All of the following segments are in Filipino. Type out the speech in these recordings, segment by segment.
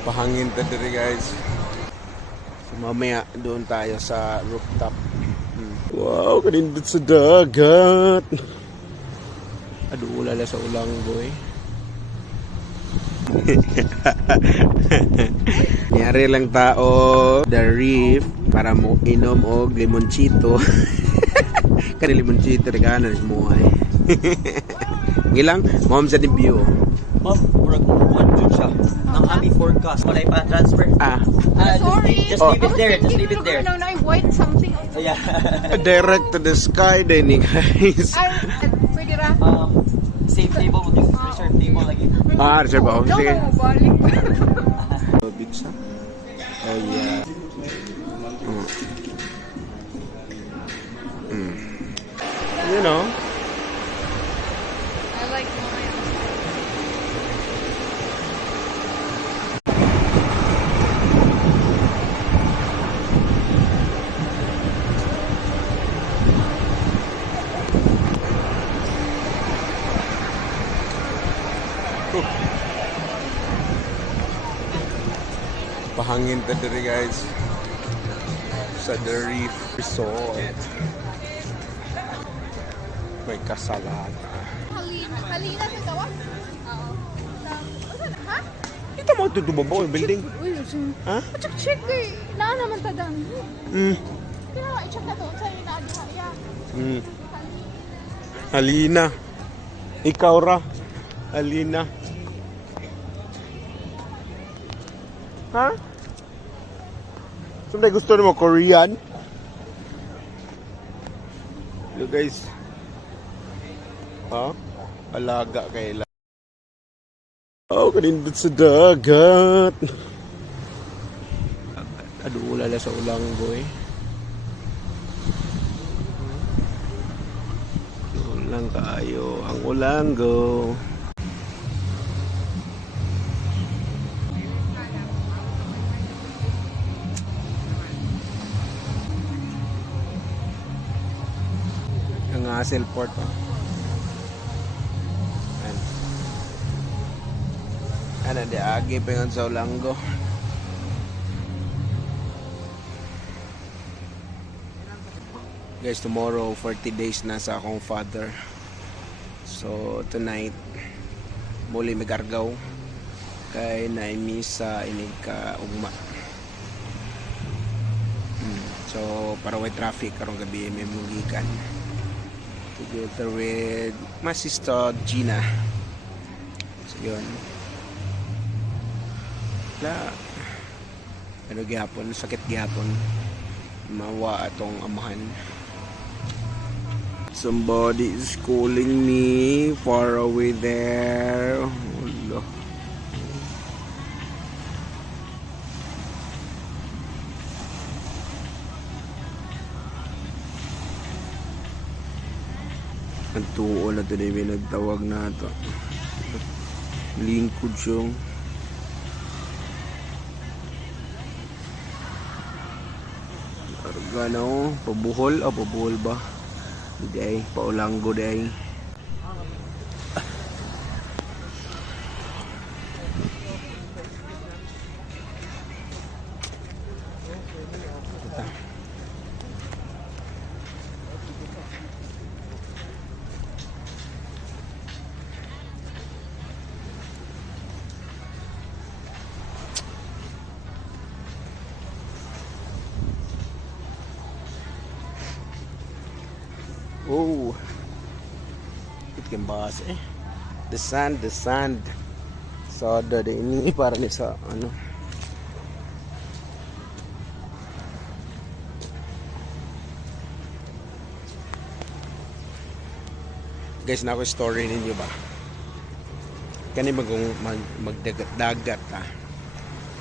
Pahangin ta diri guys. So, mamaya doon tayo sa rooftop. Wow, kanindot sa dagat. Adulala sa ulang boy. Nyari lang tao the reef para mo inom og limonchito. Kani limonchito rin kanan mo ay. Ngilang, mom sa view. Ma'am, murag one dun siya. Ang aming forecast. Wala pa transfer. Sorry. Just leave it there. Just leave it there. No, white something. Yeah. Direct to the sky din ni guys. Ay, pwede ra. Same table. Reserve table lagi. Reserve ako. No, Sige. balik. Pizza. Oh yeah. You know. I like mine. Pahangin ta diri guys. Sa The Reef Resort. May kasalada. Halina sa gawas? Oo. Ha? Ito mo ito dumabaw yung building. Uy, Ha? check eh. Naa naman ta dan. Mm. Kaya i-check na to. Sa'yo na adiha. Yeah. Mm. Halina. Ikaw ra. Halina. Ha? Sumday gusto mo Korean? Hello guys. Ha? Alaga kay la. Oh, kanindot sa dagat. Adulala sa ulang boy. Ulang kaayo ang ulanggo. Ang Hassel Port. Ano di agi pa yun sa ulanggo. Guys, tomorrow 40 days na sa akong father. So tonight muli migargaw kay naimiss sa inig ka ugma. So para way traffic karong gabi may mugikan together with my sister Gina. So yun. Ano gihapon, sakit gihapon mawa atong amahan. Somebody is calling me far away there. Hello. Ang tuo na ito na yung nagtawag na ito. Lingkod siyang Gano, pabuhol o pabuhol ba? Di ay, paulanggo di ay. Oh, it can pass eh. The sand. So, ini para ni sa ano. Guys, na ako story ninyo ba? Kani magdagat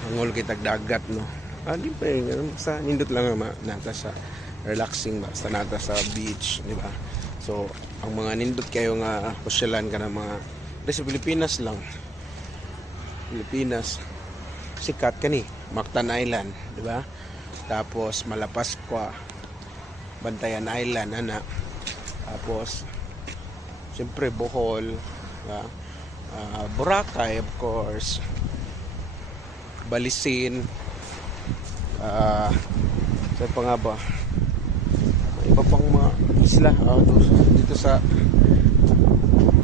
Angol kitag dagat no. Di pa sa nindot lang nata sa relaxing basta nata sa beach, di ba? So, ang mga nindot kayo nga pasyalan ka ng mga sa Pilipinas lang. Pilipinas sikat kani, Mactan Island, di ba? Tapos Malapascua, Bantayan Island ana. Tapos siyempre Bohol, Boracay of course. Balisin, sa pa nga ba? Iba pang mga isla dito sa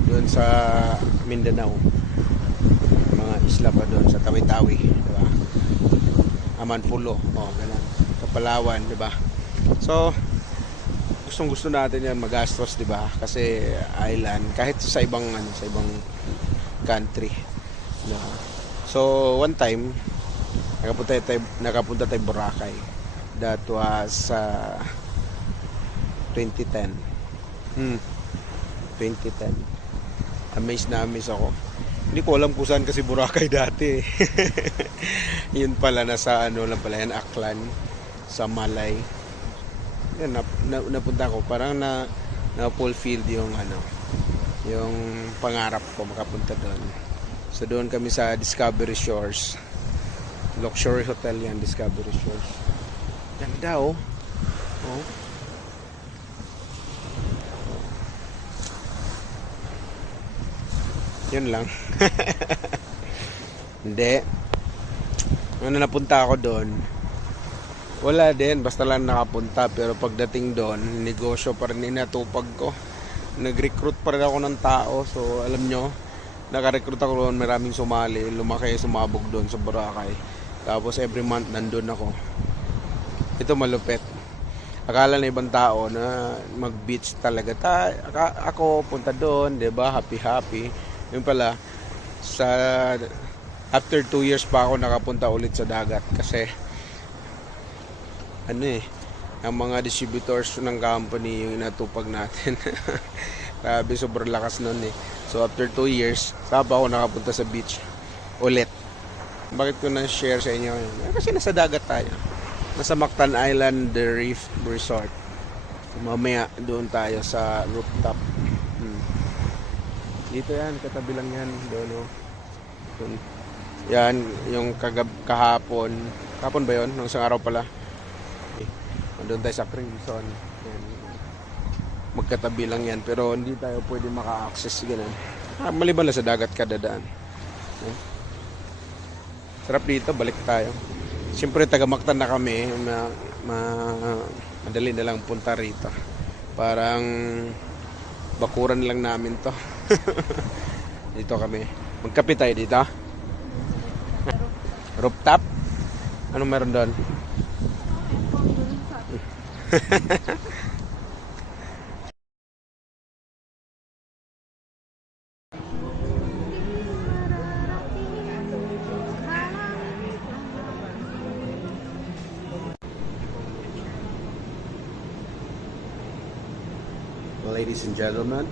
doon sa Mindanao. Mga isla pa doon sa Tawi-Tawi, di ba? Amanpulo, ganun. Sa Palawan, di ba? So, gustong-gusto natin yan magastos, di ba? Kasi island kahit sa ibang country. No? So, one time nakapunta tayo Boracay. That was 2010. 2010. Amazed na amazed ako. Hindi ko alam kung saan kasi Boracay dati. Yun pala, nasa lang pala yan, Aklan, sa Malay. Yan, napunta ko. Parang na-fulfilled yung yung pangarap ko makapunta doon. So doon kami sa Discovery Shores. Luxury hotel yan, Discovery Shores. Ganda oh. Yun lang. Hindi. Ano napunta ako doon? Wala din, basta lang nakapunta. Pero pagdating doon, negosyo pa rin inatupag ko. Nag-recruit pa rin ako ng tao. So alam nyo, naka-recruit ako doon, maraming sumali. Lumaki, sumabog doon sa Boracay. Tapos every month nandun ako. Ito malupit. Akala na ibang tao na mag-beach talaga. Ako punta doon, 'di ba? Happy. Yun pala, after 2 years pa ako nakapunta ulit sa dagat kasi ang mga distributors ng company yung inatupag natin. Grabe, sobrang lakas nun eh. So after 2 years, saka pa ako nakapunta sa beach ulit. Bakit ko na-share sa inyo yun? Kasi nasa dagat tayo. Nasa Mactan Island The Reef Resort. Mamaya doon tayo sa rooftop. Dito yan, katabi lang yan. Doon. Yan, yung kahapon. Kahapon ba yun? Nung isang araw pala. Doon tayo sa Crimson. Yan. Magkatabi lang yan. Pero hindi tayo pwede maka-access. Ganun. Maliban lang sa dagat ka dadaan. Sarap dito, balik tayo. Siyempre taga-Mactan na kami. Madali na lang punta rito. Parang bakuran lang namin to. Dito kami. Magkape tayo dito. Rooftop? Anong meron doon? Ladies and gentlemen,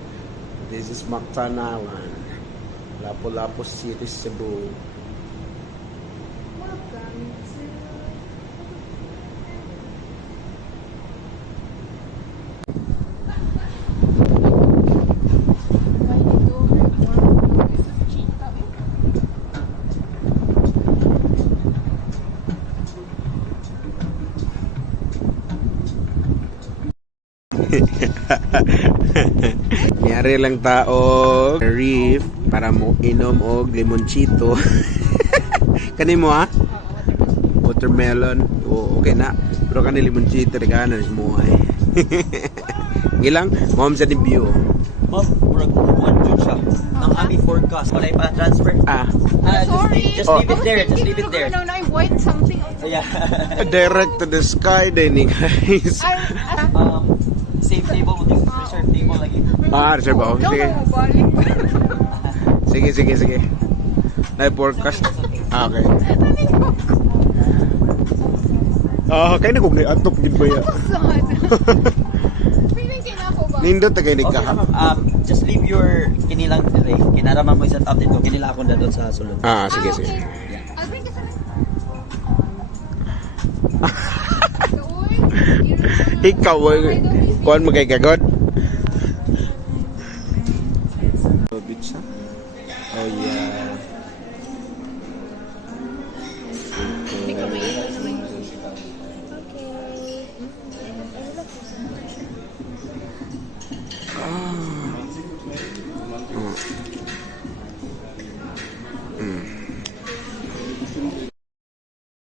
this is Mactan Island, Lapu-Lapu City, Cebu. Nyari lang tao reef para mo inom og limonchito. Kani mo ha? Watermelon. Okay na. Pero kani limonchito regana mo ay. Gilang, mom sa view. Ma'am, one jud siya. Ang ami forecast. Wala pa transfer. Sorry. Just leave it there. Just leave it there. No, I white something. Yeah. Direct to the sky din guys. Same table with this reserve table lagi. Reserve ako. Sige. Sige. Na-forecast. Okay. Kaya na kung na-atop gid ba ya? Nindot tagay ni ka. Just leave your kinilang tray. Kinaraman mo isang update ko. Kinila akong doon sa sulod. Sige. Okay. I'll bring this Ikaw, kuhan mo kay kagod?